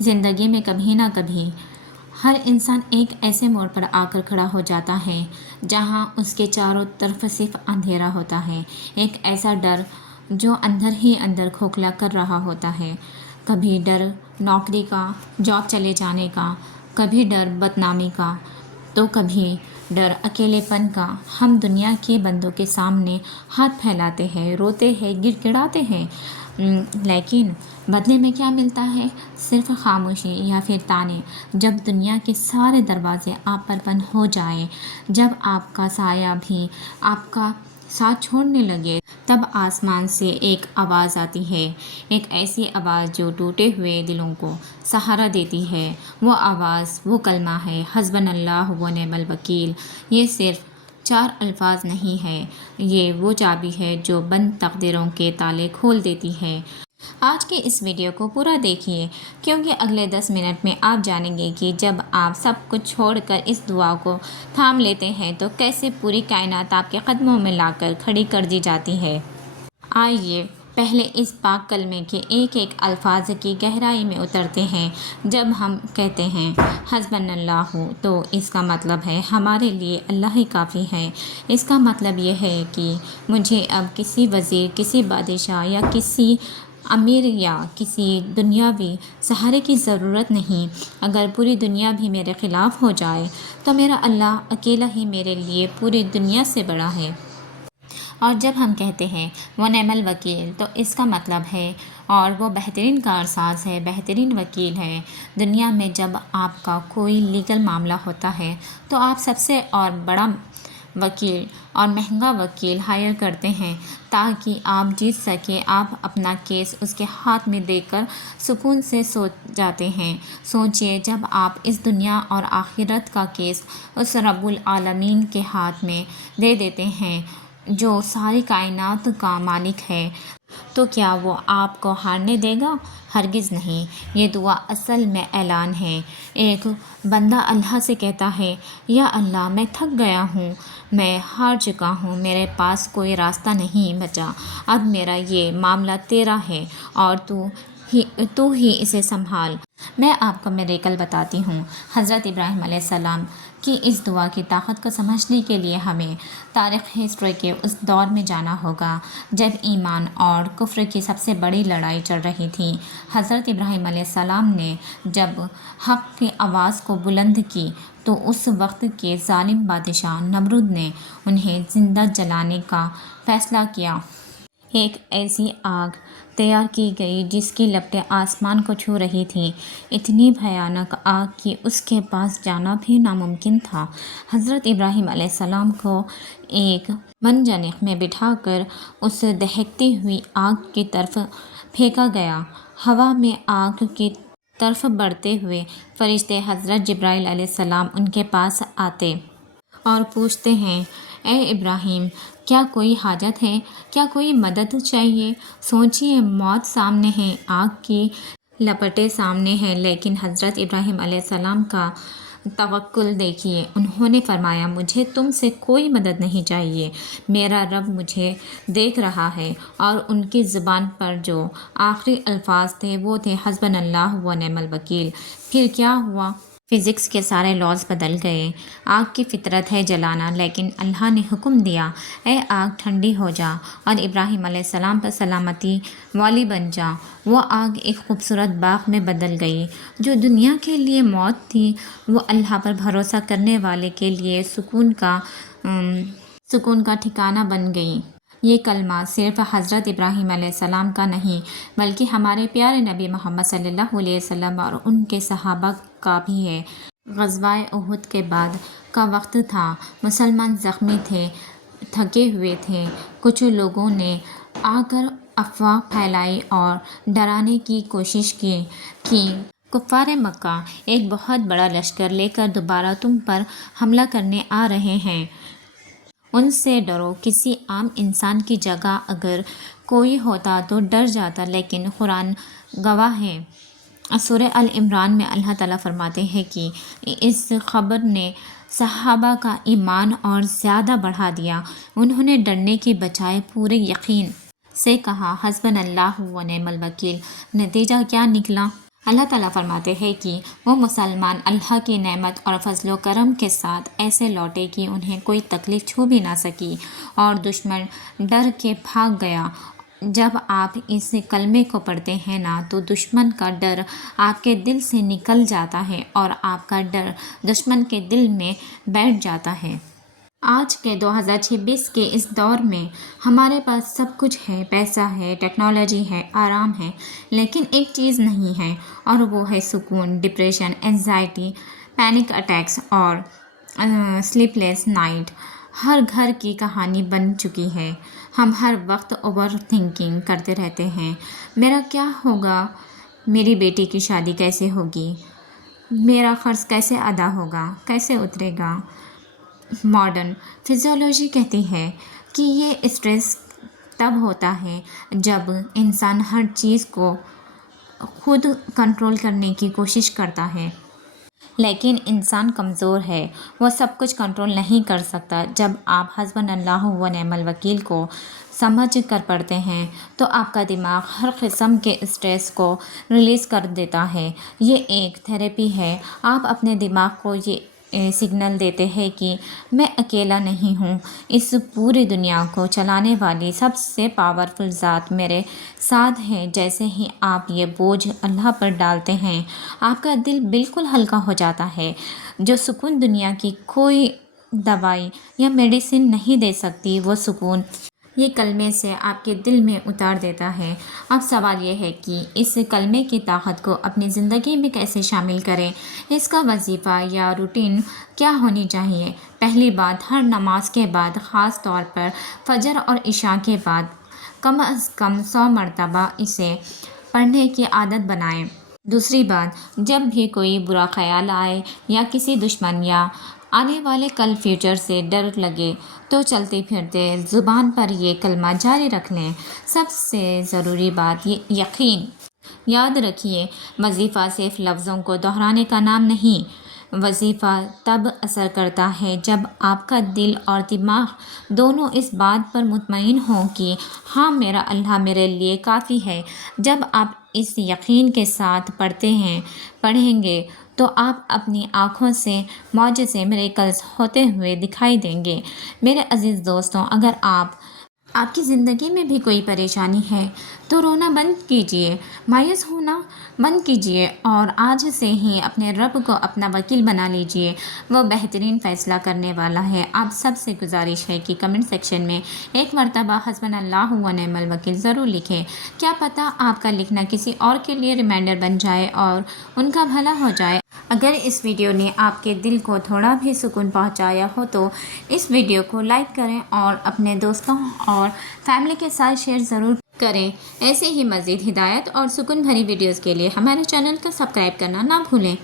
زندگی میں کبھی نہ کبھی ہر انسان ایک ایسے موڑ پر آ کر کھڑا ہو جاتا ہے جہاں اس کے چاروں طرف صرف اندھیرا ہوتا ہے، ایک ایسا ڈر جو اندر ہی اندر کھوکھلا کر رہا ہوتا ہے۔ کبھی ڈر نوکری کا، جاب چلے جانے کا، کبھی ڈر بدنامی کا، تو کبھی ڈر اکیلے پن کا۔ ہم دنیا کے بندوں کے سامنے ہاتھ پھیلاتے ہیں، روتے ہیں، گڑ گڑاتے ہیں، لیکن بدلے میں کیا ملتا ہے؟ صرف خاموشی یا پھر طعنے۔ جب دنیا کے سارے دروازے آپ پر بند ہو جائیں، جب آپ کا سایہ بھی آپ کا ساتھ چھوڑنے لگے، تب آسمان سے ایک آواز آتی ہے، ایک ایسی آواز جو ٹوٹے ہوئے دلوں کو سہارا دیتی ہے۔ وہ آواز، وہ کلمہ ہے، حسبنا اللہ و نعم الوکیل۔ یہ صرف 4 الفاظ نہیں ہے، یہ وہ چابی ہے جو بند تقدیروں کے تالے کھول دیتی ہے۔ آج کے اس ویڈیو کو پورا دیکھیے، کیونکہ اگلے 10 منٹ میں آپ جانیں گے کہ جب آپ سب کچھ چھوڑ کر اس دعا کو تھام لیتے ہیں تو کیسے پوری کائنات آپ کے قدموں میں لا کر کھڑی کر دی جاتی ہے۔ آئیے پہلے اس پاک کلمے کے ایک ایک الفاظ کی گہرائی میں اترتے ہیں۔ جب ہم کہتے ہیں حسبنا اللہ، تو اس کا مطلب ہے ہمارے لیے اللہ ہی کافی ہے۔ اس کا مطلب یہ ہے کہ مجھے اب کسی وزیر، کسی بادشاہ یا کسی امیر یا کسی دنیاوی سہارے کی ضرورت نہیں۔ اگر پوری دنیا بھی میرے خلاف ہو جائے تو میرا اللہ اکیلا ہی میرے لیے پوری دنیا سے بڑا ہے۔ اور جب ہم کہتے ہیں وَنِعْمَ الْوَکِیلُ، تو اس کا مطلب ہے اور وہ بہترین کارساز ہے، بہترین وکیل ہے۔ دنیا میں جب آپ کا کوئی لیگل معاملہ ہوتا ہے تو آپ سب سے اور بڑا وکیل اور مہنگا وکیل ہائر کرتے ہیں تاکہ آپ جیت سکیں۔ آپ اپنا کیس اس کے ہاتھ میں دے کر سکون سے سو جاتے ہیں۔ سوچئے جب آپ اس دنیا اور آخرت کا کیس اس رب العالمین کے ہاتھ میں دے دیتے ہیں جو ساری کائنات کا مالک ہے، تو کیا وہ آپ کو ہارنے دے گا؟ ہرگز نہیں۔ یہ دعا اصل میں اعلان ہے۔ ایک بندہ اللہ سے کہتا ہے، یا اللہ، میں تھک گیا ہوں، میں ہار چکا ہوں، میرے پاس کوئی راستہ نہیں بچا، اب میرا یہ معاملہ تیرا ہے اور تو ہی اسے سنبھال۔ میں آپ کو میریکل بتاتی ہوں۔ حضرت ابراہیم علیہ السلام کی اس دعا کی طاقت کو سمجھنے کے لیے ہمیں تاریخ ہسٹری کے اس دور میں جانا ہوگا جب ایمان اور کفر کی سب سے بڑی لڑائی چل رہی تھی۔ حضرت ابراہیم علیہ السلام نے جب حق کی آواز کو بلند کی تو اس وقت کے ظالم بادشاہ نمرود نے انہیں زندہ جلانے کا فیصلہ کیا۔ ایک ایسی آگ تیار کی گئی جس کی لپٹیں آسمان کو چھو رہی تھیں، اتنی بھیانک آگ کہ اس کے پاس جانا بھی ناممکن تھا۔ حضرت ابراہیم علیہ السلام کو ایک منجنیق میں بٹھا کر اس دہکتی ہوئی آگ کی طرف پھینکا گیا۔ ہوا میں آگ کی طرف بڑھتے ہوئے فرشتے حضرت جبرائیل علیہ السلام ان کے پاس آتے اور پوچھتے ہیں، اے ابراہیم، کیا کوئی حاجت ہے؟ کیا کوئی مدد چاہیے؟ سوچئے، موت سامنے ہے، آگ کی لپٹیں سامنے ہیں، لیکن حضرت ابراہیم علیہ السلام کا توکل دیکھیے۔ انہوں نے فرمایا، مجھے تم سے کوئی مدد نہیں چاہیے، میرا رب مجھے دیکھ رہا ہے۔ اور ان کی زبان پر جو آخری الفاظ تھے وہ تھے حسبنا اللہ و نعم الوکیل۔ پھر کیا ہوا؟ فزکس کے سارے لاز بدل گئے۔ آگ کی فطرت ہے جلانا، لیکن اللہ نے حکم دیا، اے آگ ٹھنڈی ہو جا اور ابراہیم علیہ السلام پر سلامتی والی بن جا۔ وہ آگ ایک خوبصورت باغ میں بدل گئی۔ جو دنیا کے لیے موت تھی، وہ اللہ پر بھروسہ کرنے والے کے لیے سکون کا ٹھکانہ بن گئی۔ یہ کلمہ صرف حضرت ابراہیم علیہ السلام کا نہیں بلکہ ہمارے پیارے نبی محمد صلی اللہ علیہ وسلم اور ان کے صحابہ کا بھی ہے۔ غزوہ احد کے بعد کا وقت تھا، مسلمان زخمی تھے، تھکے ہوئے تھے۔ کچھ لوگوں نے آ کر افواہ پھیلائی اور ڈرانے کی کوشش کی کہ کفار مکہ ایک بہت بڑا لشکر لے کر دوبارہ تم پر حملہ کرنے آ رہے ہیں، ان سے ڈرو۔ کسی عام انسان کی جگہ اگر کوئی ہوتا تو ڈر جاتا، لیکن قرآن گواہ ہے۔ سورہ آل عمران میں اللہ تعالیٰ فرماتے ہیں کہ اس خبر نے صحابہ کا ایمان اور زیادہ بڑھا دیا۔ انہوں نے ڈرنے کی بجائے پورے یقین سے کہا، حسبنا اللہ و نعم الوکیل۔ نتیجہ کیا نکلا؟ اللہ تعالیٰ فرماتے ہیں کہ وہ مسلمان اللہ کی نعمت اور فضل و کرم کے ساتھ ایسے لوٹے کہ انہیں کوئی تکلیف چھو بھی نہ سکی اور دشمن ڈر کے بھاگ گیا۔ جب آپ اس کلمے کو پڑھتے ہیں نا تو دشمن کا ڈر آپ کے دل سے نکل جاتا ہے اور آپ کا ڈر دشمن کے دل میں بیٹھ جاتا ہے۔ آج کے 2026 کے اس دور میں ہمارے پاس سب کچھ ہے، پیسہ ہے، ٹیکنالوجی ہے، آرام ہے، لیکن ایک چیز نہیں ہے اور وہ ہے سکون۔ ڈپریشن، انزائٹی، پینک اٹیکس اور سلیپ لیس نائٹ ہر گھر کی کہانی بن چکی ہے۔ ہم ہر وقت اوور تھنکنگ کرتے رہتے ہیں، میرا کیا ہوگا، میری بیٹی کی شادی کیسے ہوگی، میرا قرض کیسے ادا ہوگا، کیسے اترے گا۔ ماڈرن فزیولوجی کہتی ہے کہ یہ اسٹریس تب ہوتا ہے جب انسان ہر چیز کو خود کنٹرول کرنے کی کوشش کرتا ہے، لیکن انسان کمزور ہے، وہ سب کچھ کنٹرول نہیں کر سکتا۔ جب آپ حسبنا اللہ و نعم الوکیل کو سمجھ کر پڑھتے ہیں تو آپ کا دماغ ہر قسم کے اسٹریس کو ریلیز کر دیتا ہے۔ یہ ایک تھیراپی ہے۔ آپ اپنے دماغ کو یہ سگنل دیتے ہیں کہ میں اکیلا نہیں ہوں، اس پوری دنیا کو چلانے والی سب سے پاورفل ذات میرے ساتھ ہے۔ جیسے ہی آپ یہ بوجھ اللہ پر ڈالتے ہیں آپ کا دل بالکل ہلکا ہو جاتا ہے۔ جو سکون دنیا کی کوئی دوائی یا میڈیسن نہیں دے سکتی، وہ سکون یہ کلمے سے آپ کے دل میں اتار دیتا ہے۔ اب سوال یہ ہے کہ اس کلمے کی طاقت کو اپنی زندگی میں کیسے شامل کریں۔ اس کا وظیفہ یا روٹین کیا ہونی چاہیے؟ پہلی بات، ہر نماز کے بعد، خاص طور پر فجر اور عشاء کے بعد کم از کم 100 مرتبہ اسے پڑھنے کی عادت بنائیں۔ دوسری بات، جب بھی کوئی برا خیال آئے یا کسی دشمن یا آنے والے کل فیوچر سے ڈر لگے تو چلتے پھرتے زبان پر یہ کلمہ جاری رکھ لیں۔ سب سے ضروری بات، یہ یقین یاد رکھیے، وظیفہ صرف لفظوں کو دہرانے کا نام نہیں۔ وظیفہ تب اثر کرتا ہے جب آپ کا دل اور دماغ دونوں اس بات پر مطمئن ہوں کہ ہاں، میرا اللہ میرے لیے کافی ہے۔ جب آپ اس یقین کے ساتھ پڑھیں گے تو آپ اپنی آنکھوں سے معجزے میریکلز ہوتے ہوئے دکھائی دیں گے۔ میرے عزیز دوستوں، اگر آپ کی زندگی میں بھی کوئی پریشانی ہے تو رونا بند کیجیے، مایوس ہونا بند کیجیے اور آج سے ہی اپنے رب کو اپنا وکیل بنا لیجیے۔ وہ بہترین فیصلہ کرنے والا ہے۔ آپ سب سے گزارش ہے کہ کمنٹ سیکشن میں ایک مرتبہ حسبنا اللہ و نعم الوکیل ضرور لکھیں۔ کیا پتہ آپ کا لکھنا کسی اور کے لیے ریمائنڈر بن جائے اور ان کا بھلا ہو جائے۔ اگر اس ویڈیو نے آپ کے دل کو تھوڑا بھی سکون پہنچایا ہو تو اس ویڈیو کو لائک کریں اور اپنے دوستوں اور فیملی کے ساتھ شیئر ضرور کریں۔ ایسے ہی مزید ہدایت اور سکون بھری ویڈیوز کے لیے ہمارے چینل کو سبسکرائب کرنا نہ بھولیں۔